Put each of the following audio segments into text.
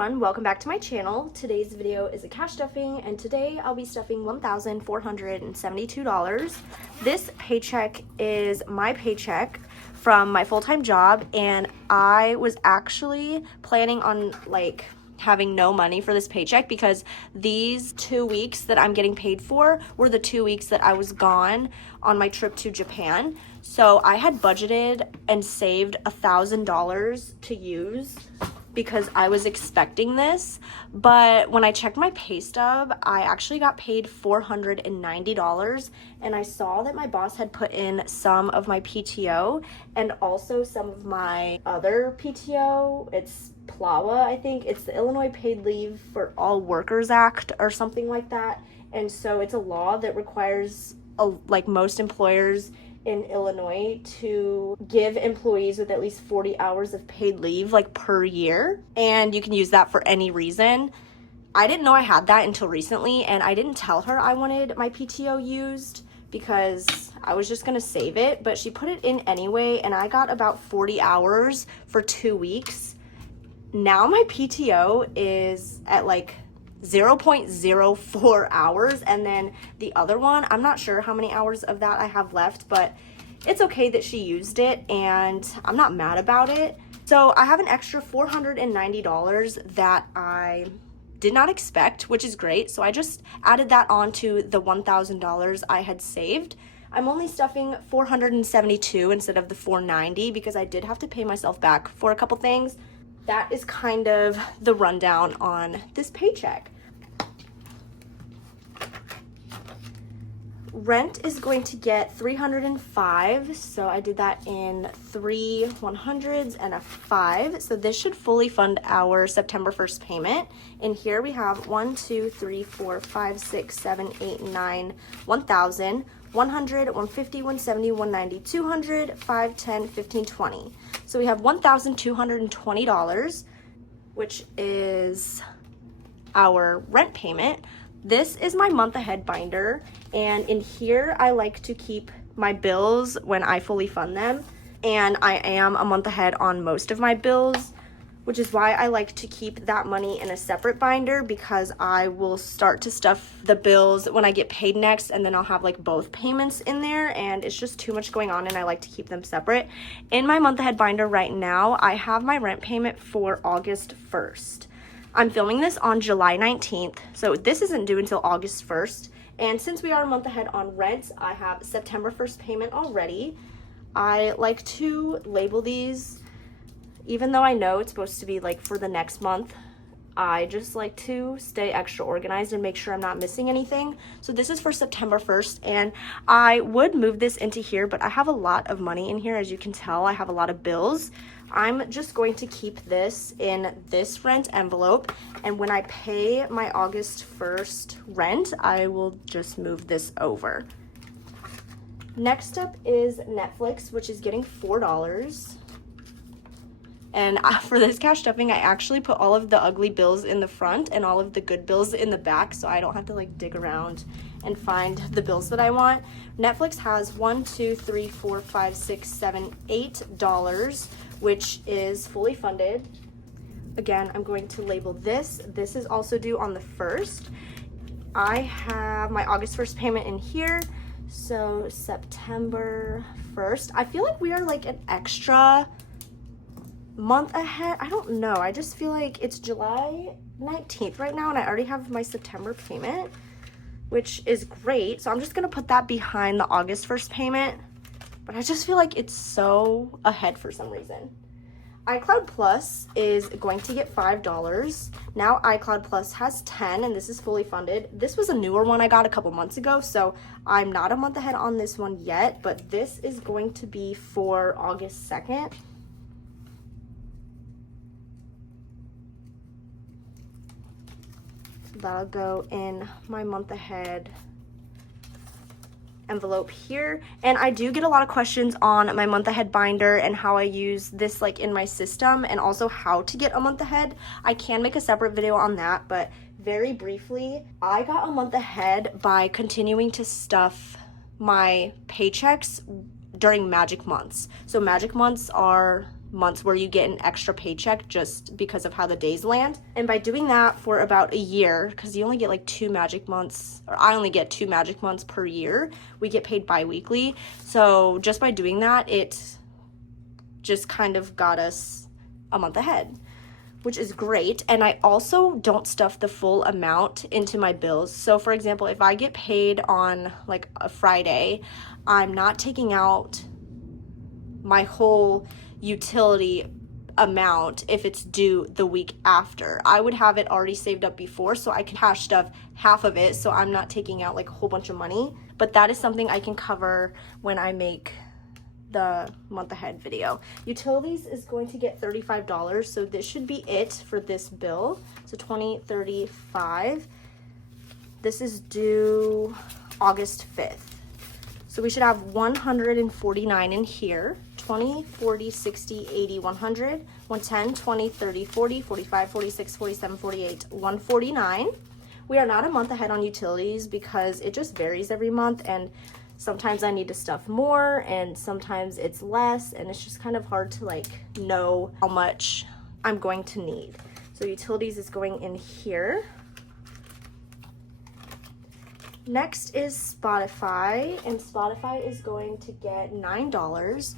everyone, welcome back to my channel. Today's video is a cash stuffing, and today I'll be stuffing $1,472. This paycheck is my paycheck from my full-time job, and I was actually planning on having no money for this paycheck because these 2 weeks that I'm getting paid for were the 2 weeks that I was gone on my trip to Japan. So I had budgeted and saved $1,000 to use because I was expecting this, but when I checked my pay stub, I actually got paid $490, and I saw that my boss had put in some of my PTO and also some of my other PTO. It's PLAWA, I think. It's the Illinois Paid Leave for All Workers Act or something like that, and so it's a law that requires most employers in Illinois to give employees with at least 40 hours of paid leave per year, and you can use that for any reason. I didn't know I had that until recently, and I didn't tell her I wanted my PTO used because I was just gonna save it, but she put it in anyway, and I got about 40 hours for 2 weeks. Now my PTO is at 0.04 hours, and then the other one, I'm not sure how many hours of that I have left, but it's okay that she used it and I'm not mad about it. So I have an extra $490 that I did not expect, which is great. So I just added that on to the $1,000 I had saved. I'm only stuffing $472 instead of the $490 because I did have to pay myself back for a couple things. That is kind of the rundown on this paycheck. Rent is going to get $305, so I did that in 3 100s and a 5. So this should fully fund our September 1st payment. And here we have 1, 2, 3, 4, 5, 6, 7, 8, 9, 1,000, 100, 150, 170, 190, 200, 5, 10, 15, 20. So we have $1,220, which is our rent payment. This is my month ahead binder, and in here I like to keep my bills when I fully fund them, and I am a month ahead on most of my bills, which is why I like to keep that money in a separate binder, because I will start to stuff the bills when I get paid next, and then I'll have both payments in there, and it's just too much going on, and I like to keep them separate. In my month ahead binder right now, I have my rent payment for August 1st. I'm filming this on July 19th, so this isn't due until August 1st, and since we are a month ahead on rent, I have September 1st payment already. I like to label these, even though I know it's supposed to be for the next month. I just like to stay extra organized and make sure I'm not missing anything. So this is for September 1st, and I would move this into here, but I have a lot of money in here. As you can tell, I have a lot of bills. I'm just going to keep this in this rent envelope, and when I pay my August 1st rent, I will just move this over. Next up is Netflix, which is getting $4. And for this cash stuffing, I actually put all of the ugly bills in the front and all of the good bills in the back, so I don't have to dig around and find the bills that I want. Netflix has $1, 2, 3, 4, 5, 6, 7, $8, which is fully funded. Again, I'm going to label this. This is also due on the 1st. I have my August 1st payment in here, so September 1st. I feel like we are an extra month ahead. I don't know. I just feel like it's July 19th right now, and I already have my September payment, which is great. So I'm just going to put that behind the August 1st payment. But I just feel like it's so ahead for some reason. iCloud Plus is going to get $5. Now iCloud Plus has 10, and this is fully funded. This was a newer one I got a couple months ago, so I'm not a month ahead on this one yet, but this is going to be for August 2nd. That'll go in my month ahead envelope here. And I do get a lot of questions on my month ahead binder and how I use this in my system, and also how to get a month ahead. I can make a separate video on that, but very briefly, I got a month ahead by continuing to stuff my paychecks during magic months. So magic months are months where you get an extra paycheck just because of how the days land. And by doing that for about a year, because you only get like 2 magic months, or I only get 2 magic months per year, we get paid bi-weekly. So just by doing that, it just kind of got us a month ahead, which is great. And I also don't stuff the full amount into my bills. So for example, if I get paid on like a Friday, I'm not taking out my whole utility amount if it's due the week after. I would have it already saved up before so I can cash stuff half of it, so I'm not taking out like a whole bunch of money. But that is something I can cover when I make the month ahead video. Utilities is going to get $35, so this should be it for this bill. So $20.35. This is due August 5th. So we should have 149 in here. 20, 40, 60, 80, 100, 110, 20, 30, 40, 45, 46, 47, 48, 149. We are not a month ahead on utilities because it just varies every month, and sometimes I need to stuff more and sometimes it's less, and it's just kind of hard to like know how much I'm going to need. So utilities is going in here. Next is Spotify, and Spotify is going to get $9.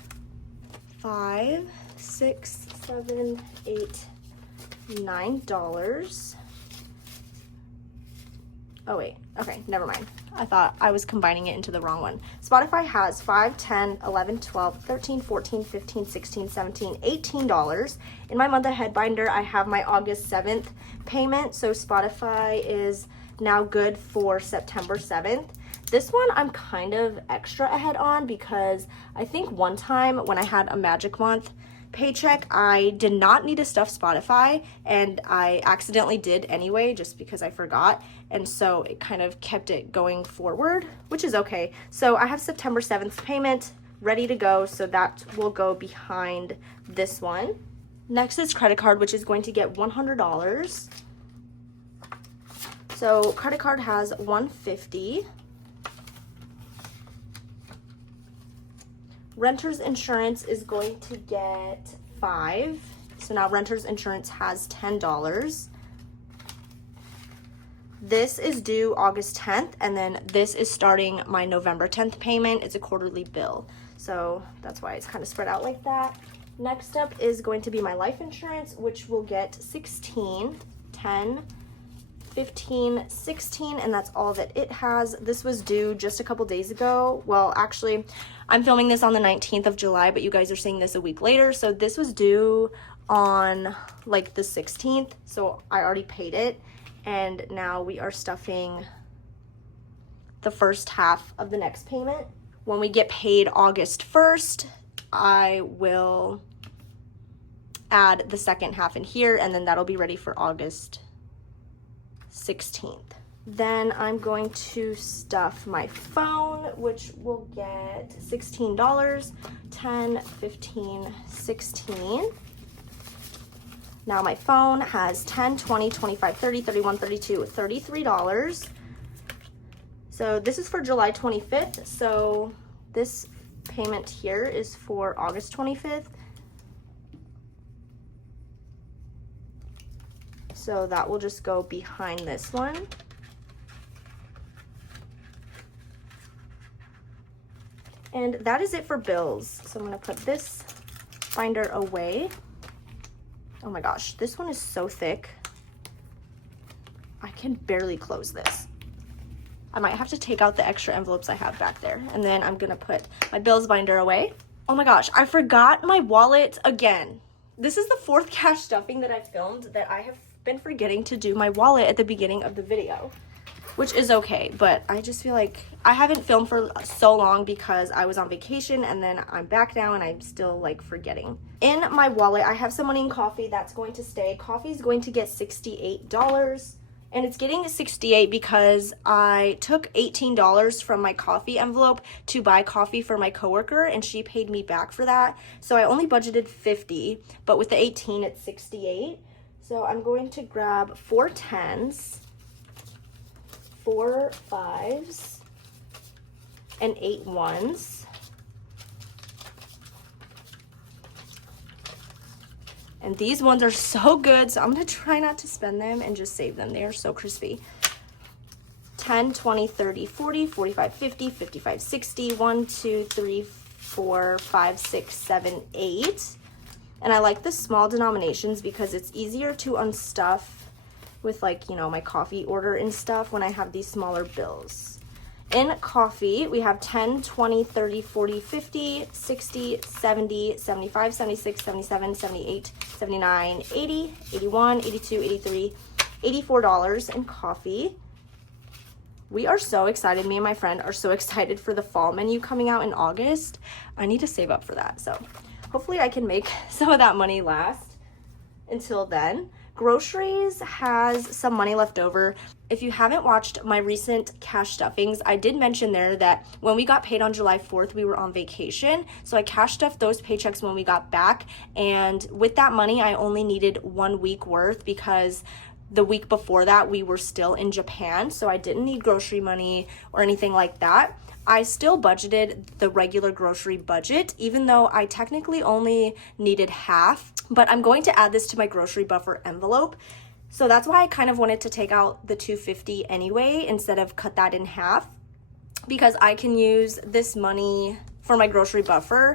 5, 6, 7, 8, $9. Oh wait, okay, never mind. I thought I was combining it into the wrong one. Spotify has 5, 10, 11, 12, 13, 14, 15, 16, 17, $18. In my month ahead binder, I have my August 7th payment, so Spotify is now good for September 7th. This one I'm kind of extra ahead on because I think one time when I had a magic month paycheck, I did not need to stuff Spotify, and I accidentally did anyway just because I forgot, and so it kind of kept it going forward, which is okay. So I have September 7th payment ready to go, so that will go behind this one. Next is credit card, which is going to get $100. So credit card has $150. Renter's insurance is going to get $5. So now renter's insurance has $10. This is due August 10th, and then this is starting my November 10th payment. It's a quarterly bill, so that's why it's kind of spread out like that. Next up is going to be my life insurance, which will get 16, 10, 15, 16, and that's all that it has. This was due just a couple days ago. Well, actually, I'm filming this on the 19th of July, but you guys are seeing this a week later. So this was due on like the 16th, so I already paid it. And now we are stuffing the first half of the next payment. When we get paid August 1st, I will add the second half in here, and then that'll be ready for August 16th. Then I'm going to stuff my phone, which will get $16, 10, 15, 16. Now my phone has 10, 20, 25, 30, 31, 32, $33. So this is for July 25th. So this payment here is for August 25th. So that will just go behind this one. And that is it for bills. So I'm gonna put this binder away. Oh my gosh, this one is so thick. I can barely close this. I might have to take out the extra envelopes I have back there. And then I'm gonna put my bills binder away. Oh my gosh, I forgot my wallet again. This is the 4th cash stuffing that I've filmed that I have been forgetting to do my wallet at the beginning of the video, which is okay, but I just feel like I haven't filmed for so long because I was on vacation, and then I'm back now and I'm still like forgetting. In my wallet, I have some money in coffee that's going to stay. Coffee is going to get $68, and it's getting $68 because I took $18 from my coffee envelope to buy coffee for my coworker, and she paid me back for that. So I only budgeted $50, but with the 18, it's $68. So I'm going to grab 4 10s, 4 5s, and 8 1s. And these ones are so good, so I'm gonna try not to spend them and just save them. They are so crispy. 10, 20, 30, 40, 45, 50, 55, 60, 1, 2, 3, 4, 5, 6, 7, 8. And I like the small denominations because it's easier to unstuff with, like, you know, my coffee order and stuff when I have these smaller bills. In coffee, we have 10, 20, 30, 40, 50, 60, 70, 75, 76, 77, 78, 79, 80, 81, 82, 83, $84 in coffee. We are so excited. Me and my friend are so excited for the fall menu coming out in August. I need to save up for that. So hopefully I can make some of that money last until then. Groceries has some money left over. If you haven't watched my recent cash stuffings, I did mention there that when we got paid on July 4th, we were on vacation. So I cash stuffed those paychecks when we got back. And with that money, I only needed 1 week worth because the week before that, we were still in Japan. So I didn't need grocery money or anything like that. I still budgeted the regular grocery budget, even though I technically only needed half, but I'm going to add this to my grocery buffer envelope. So that's why I kind of wanted to take out the $250 anyway, instead of cut that in half, because I can use this money for my grocery buffer.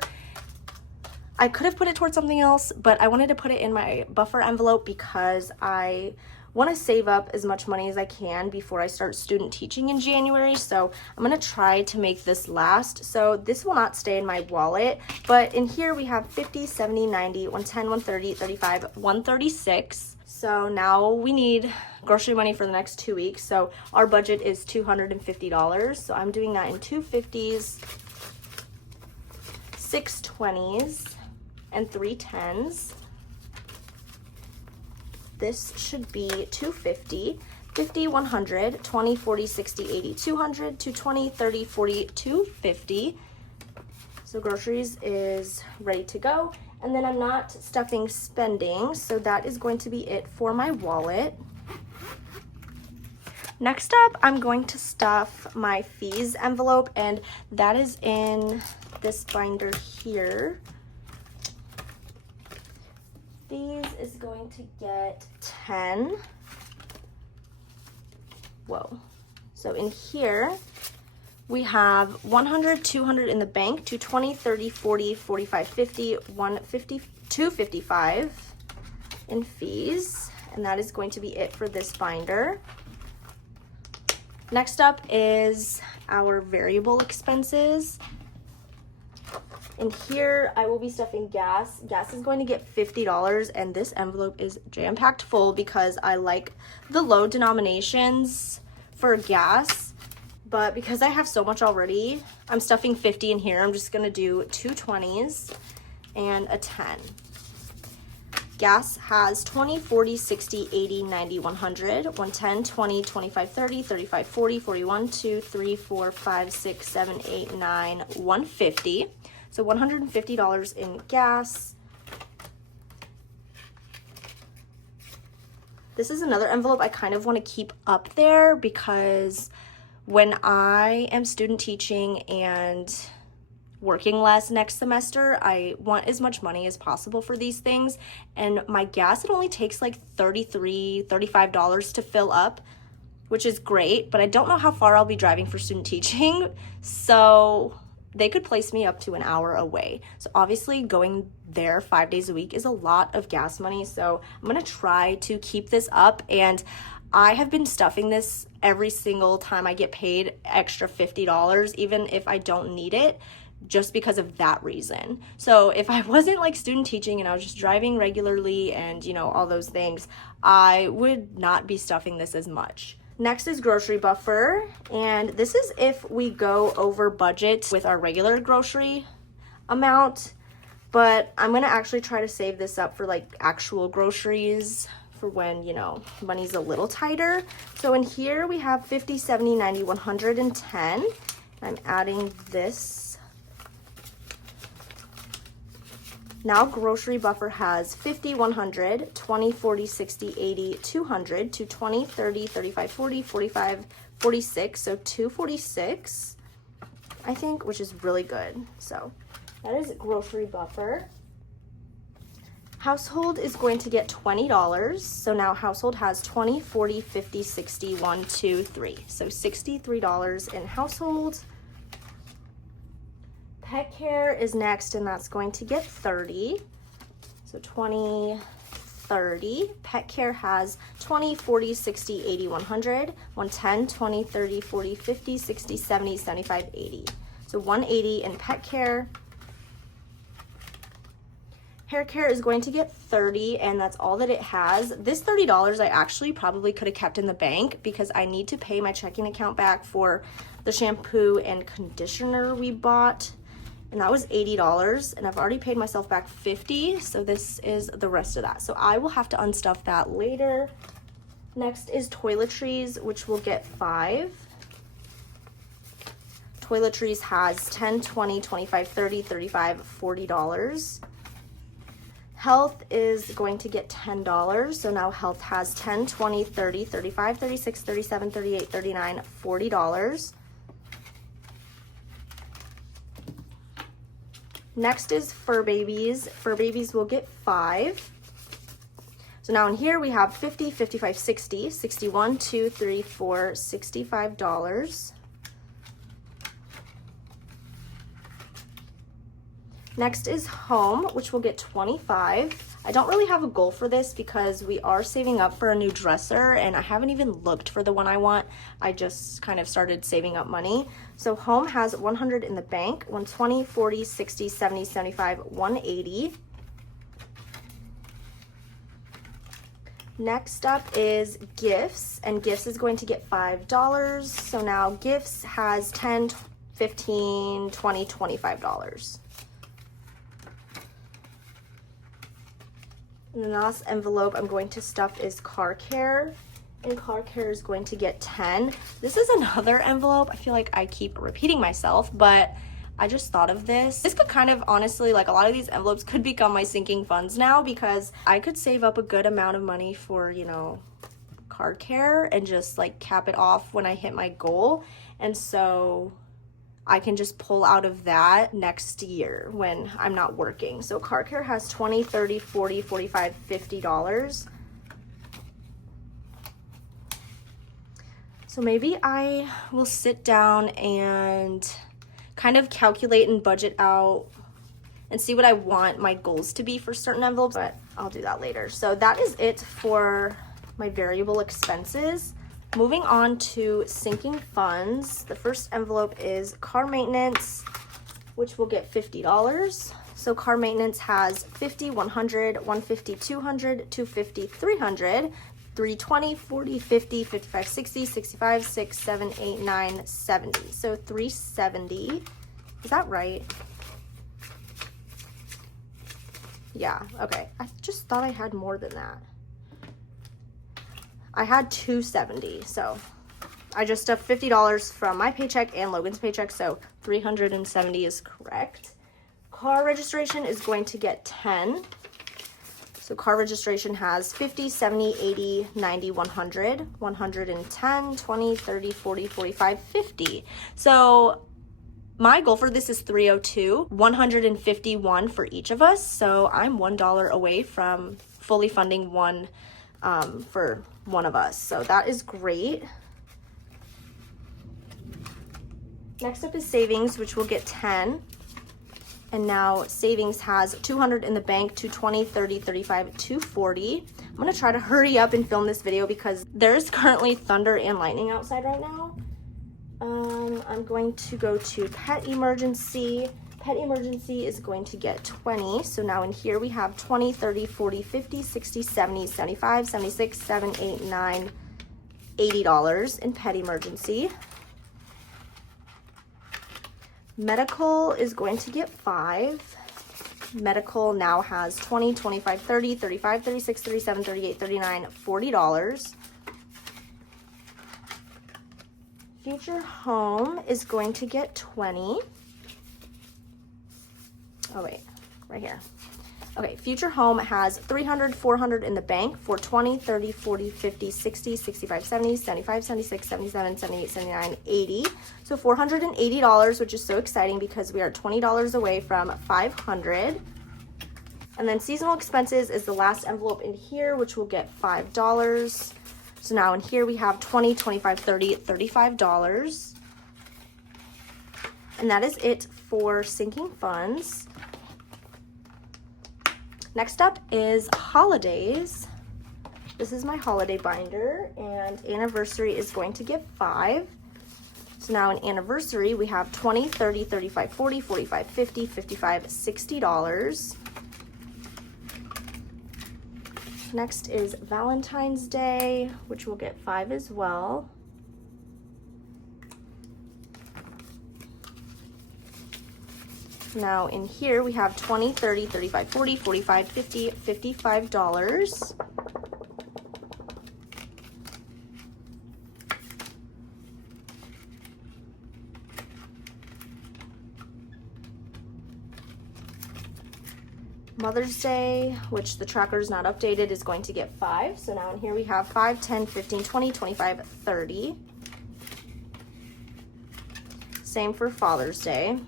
I could have put it towards something else, but I wanted to put it in my buffer envelope because I want to save up as much money as I can before I start student teaching in January. So I'm going to try to make this last. So this will not stay in my wallet, but in here we have 50, 70, 90, 110, 130, 35, 136. So now we need grocery money for the next 2 weeks. So our budget is $250. So I'm doing that in 2 50s, 6 20s, and 3 10s. This should be 250, 50, 100, 20, 40, 60, 80, 200, 220, 30, 40, 250. So groceries is ready to go. And then I'm not stuffing spending, so that is going to be it for my wallet. Next up, I'm going to stuff my fees envelope, and that is in this binder here. Fees is going to get 10. Whoa. So in here, we have 100, 200 in the bank, 220, 30, 40, 45, 50, 150, 255 in fees. And that is going to be it for this binder. Next up is our variable expenses. In here, I will be stuffing gas. Gas is going to get $50, and this envelope is jam-packed full because I like the low denominations for gas. But because I have so much already, I'm stuffing 50 in here. I'm just gonna do 2 20s and a 10. Gas has 20, 40, 60, 80, 90, 100, 110, 20, 25, 30, 35, 40, 41, 2, 3, 4, 5, 6, 7, 8, 9, 150. So $150 in gas. This is another envelope I kind of want to keep up there because when I am student teaching and working less next semester, I want as much money as possible for these things. And my gas, it only takes like $33, $35 to fill up, which is great, but I don't know how far I'll be driving for student teaching. So they could place me up to an hour away. So obviously going there 5 days a week is a lot of gas money. So I'm gonna try to keep this up, and I have been stuffing this every single time I get paid extra $50, even if I don't need it, just because of that reason. So if I wasn't like student teaching and I was just driving regularly and, you know, all those things, I would not be stuffing this as much. Next is grocery buffer, and this is if we go over budget with our regular grocery amount, but I'm gonna actually try to save this up for like actual groceries for when, you know, money's a little tighter. So in here we have 50, 70, 90, 110. I'm adding this. Now grocery buffer has 50, 100, 20, 40, 60, 80, 200, 220, 30, 35, 40, 45, 46. So 246, I think, which is really good. So that is grocery buffer. Household is going to get $20. So now household has 20, 40, 50, 60, 1, 2, 3. So $63 in household. Pet care is next, and that's going to get 30. So 20, 30. Pet care has 20, 40, 60, 80, 100, 110, 20, 30, 40, 50, 60, 70, 75, 80. So 180 in pet care. Hair care is going to get 30, and that's all that it has. This $30 I actually probably could have kept in the bank because I need to pay my checking account back for the shampoo and conditioner we bought, and that was $80, and I've already paid myself back $50, so this is the rest of that. So I will have to unstuff that later. Next is toiletries, which will get 5. Toiletries has 10, 20, 25, 30, 35, $40. Health is going to get $10. So now health has 10, 20, 30, 35, 36, 37, 38, 39, $40. Next is fur babies. Fur babies will get 5. So now in here we have 50, 55, 60, 61, 2, 3, 4, $65. Next is home, which will get 25. I don't really have a goal for this because we are saving up for a new dresser, and I haven't even looked for the one I want. I just kind of started saving up money. So home has 100 in the bank, 120, 40, 60, 70, 75, 180. Next up is gifts, and gifts is going to get $5. So now gifts has 10, 15, 20, $25. And the last envelope I'm going to stuff is car care, and car care is going to get 10. This is another envelope. I feel like I keep repeating myself, but I just thought of this. This could kind of, honestly, like a lot of these envelopes could become my sinking funds now because I could save up a good amount of money for, you know, car care and just like cap it off when I hit my goal. And so I can just pull out of that next year when I'm not working. So car care has 20, 30, 40, 45, $50. So maybe I will sit down and kind of calculate and budget out and see what I want my goals to be for certain envelopes, but I'll do that later. So that is it for my variable expenses. Moving on to sinking funds, the first envelope is car maintenance, which will get $50. So car maintenance has 50, 100, 150, 200, 250, 300, 320, 40, 50, 55, 60, 65, 6, 7, 8, 9, 70. So 370. Is that right? Yeah, okay. I just thought I had more than that. I had 270, so I just stuffed $50 from my paycheck and Logan's paycheck, so 370 is correct. Car registration is going to get 10. So car registration has 50, 70, 80, 90, 100, 110, 20, 30, 40, 45, 50. So my goal for this is 302, 151 for each of us. So I'm $1 away from fully funding one for one of us. So that is great. Next up is savings, which will get 10. And now savings has 200 in the bank, 220, 30, 35, 240. I'm gonna try to hurry up and film this video because there's currently thunder and lightning outside right now. I'm going to go to pet emergency. Pet emergency is going to get 20. So now in here we have 20, 30, 40, 50, 60, 70, 75, 76, 7, 8, 9, $80 in pet emergency. Medical is going to get 5. Medical now has 20, 25, 30, 35, 36, 37, 38, 39, $40. Future home is going to get 20. Oh wait, right here. Okay, future home has 300, 400 in the bank for 20, 30, 40, 50, 60, 65, 70, 75, 76, 77, 78, 79, 80. So $480, which is so exciting because we are $20 away from 500. And then seasonal expenses is the last envelope in here, which will get $5. So now in here we have $20, $25, $30, $35. And that is it for sinking funds. Next up is holidays. This is my holiday binder, and anniversary is going to get 5. So now in anniversary, we have $20, $30, $35, $40, $45, $50, $55, $60. Next is Valentine's Day, which will get 5 as well. Now in here we have $20, $30, $35, $40, $45, $50, $55. Mother's Day, which the tracker is not updated, is going to get 5. So now in here we have 5, 10, 15, 20, 25, 30. Same for Father's Day.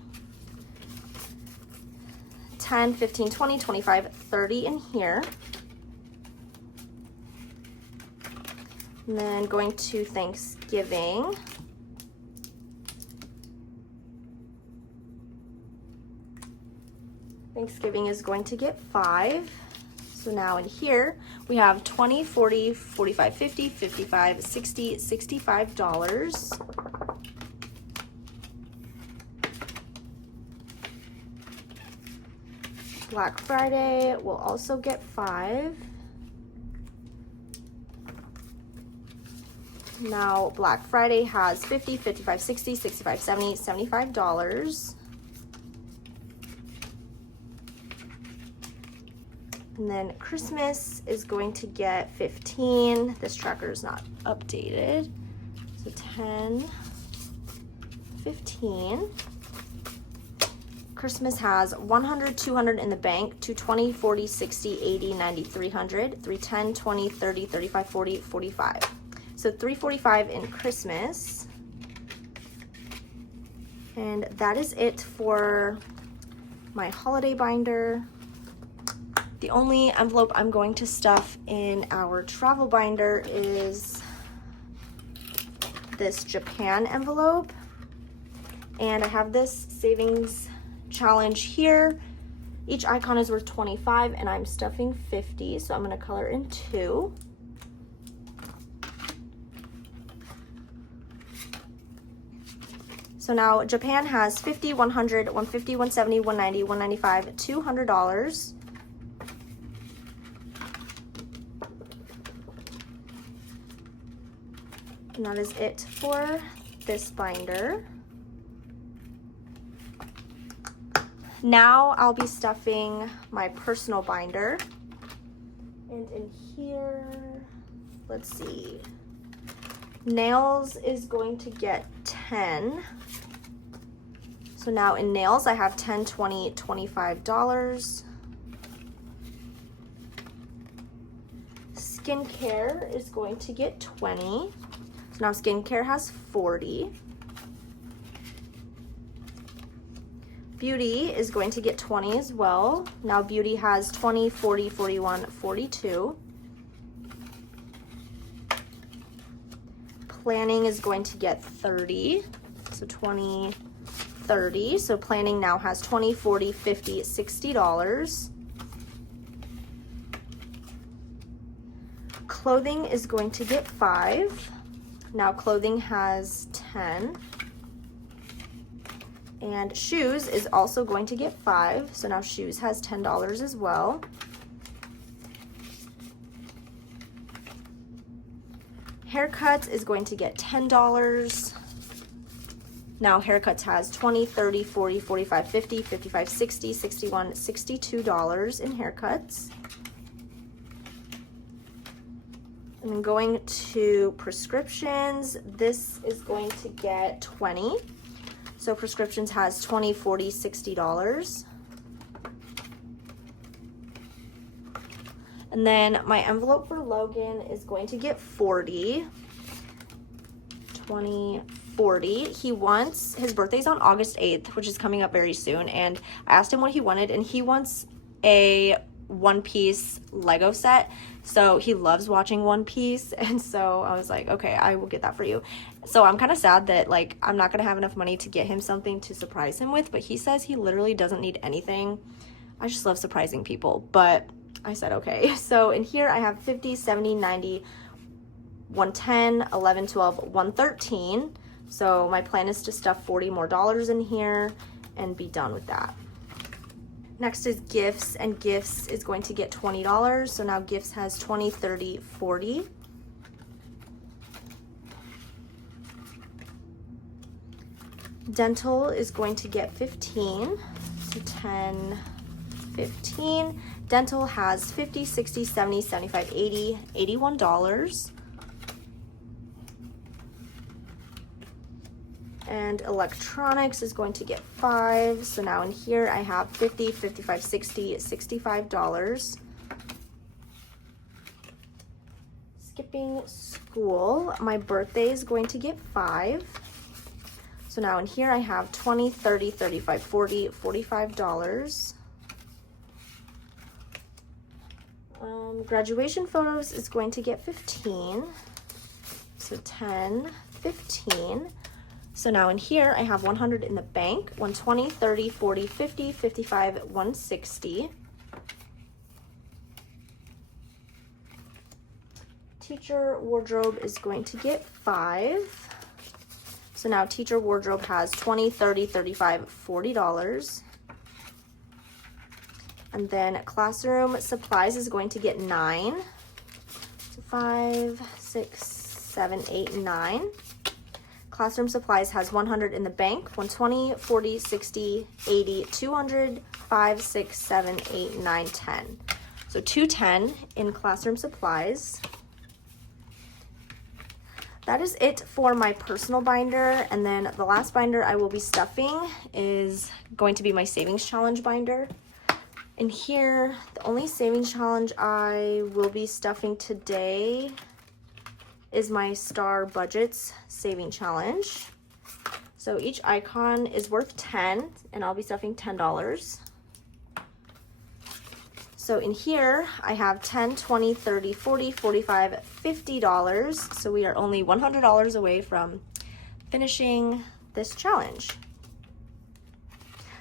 10, 15, 20, 25, 30 in here. And then going to Thanksgiving. Thanksgiving is going to get 5. So now in here we have 20, 40, 45, 50, 55, 60, $65. Black Friday will also get 5. Now Black Friday has 50, 55, 60, 65, 70, $75. And then Christmas is going to get 15. This tracker is not updated. So 10, 15. Christmas has 100, 200 in the bank, 220, 40, 60, 80, 90, 300, 310, 20, 30, 35, 40, 45. So 345 in Christmas. And that is it for my holiday binder. The only envelope I'm going to stuff in our travel binder is this Japan envelope. And I have this savings challenge here. Each icon is worth 25 and I'm stuffing 50, so I'm going to color in 2. So now Japan has 50, 100, 150, 170, 190, 195, $200. And that is it for this binder. Now I'll be stuffing my personal binder. And in here, let's see, nails is going to get 10. So now in nails, I have 10, 20, $25. Skincare is going to get 20. So now skincare has 40. Beauty is going to get 20 as well. Now beauty has 20, 40, 41, 42. Planning is going to get 30. So 20, 30. So planning now has 20, 40, 50, $60. Clothing is going to get 5. Now clothing has 10. And shoes is also going to get 5. So now shoes has $10 as well. Haircuts is going to get $10. Now haircuts has 20, 30, 40, 45, 50, 55, 60, 61, $62 in haircuts. And then going to prescriptions, this is going to get 20. So prescriptions has 20, 40, $60. And then my envelope for Logan is going to get 40. 20, 40. He wants, his birthday's on August 8th, which is coming up very soon. And I asked him what he wanted, and he wants a One Piece Lego set. So he loves watching One Piece, and so I was like, okay, I will get that for you. So I'm kind of sad that like I'm not gonna have enough money to get him something to surprise him with, but he says he literally doesn't need anything. I just love surprising people, but I said okay. So in here I have 50, 70, 90, 110, 11, 12, 113. So my plan is to stuff $40 more in here and be done with that. Next is gifts, and gifts is going to get $20. So now gifts has 20, 30, 40. Dental is going to get 15, so 10, 15. Dental has 50, 60, 70, 75, 80, $81. And electronics is going to get 5. So now in here I have 50, 55, 60, $65. Skipping school, my birthday is going to get 5. So now in here I have 20, 30, 35, 40, $45. Graduation photos is going to get 15. So 10, 15. So now in here, I have 100 in the bank, 120, 30, 40, 50, 55, 160. Teacher wardrobe is going to get 5. So now teacher wardrobe has 20, 30, 35, $40. And then classroom supplies is going to get 9. So 5, 6, 7, 8, 9. Classroom supplies has 100 in the bank, 120, 40, 60, 80, 200, 5, 6, 7, 8, 9, 10. So 210 in classroom supplies. That is it for my personal binder. And then the last binder I will be stuffing is going to be my savings challenge binder. In here, the only savings challenge I will be stuffing today is my Star Budgets saving challenge. So each icon is worth 10, and I'll be stuffing $10. So in here, I have 10, 20, 30, 40, 45, $50. So we are only $100 away from finishing this challenge.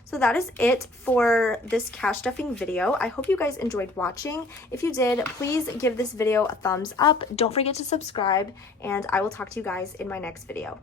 So that is it for this cash stuffing video. I hope you guys enjoyed watching. If you did, please give this video a thumbs up. Don't forget to subscribe, and I will talk to you guys in my next video.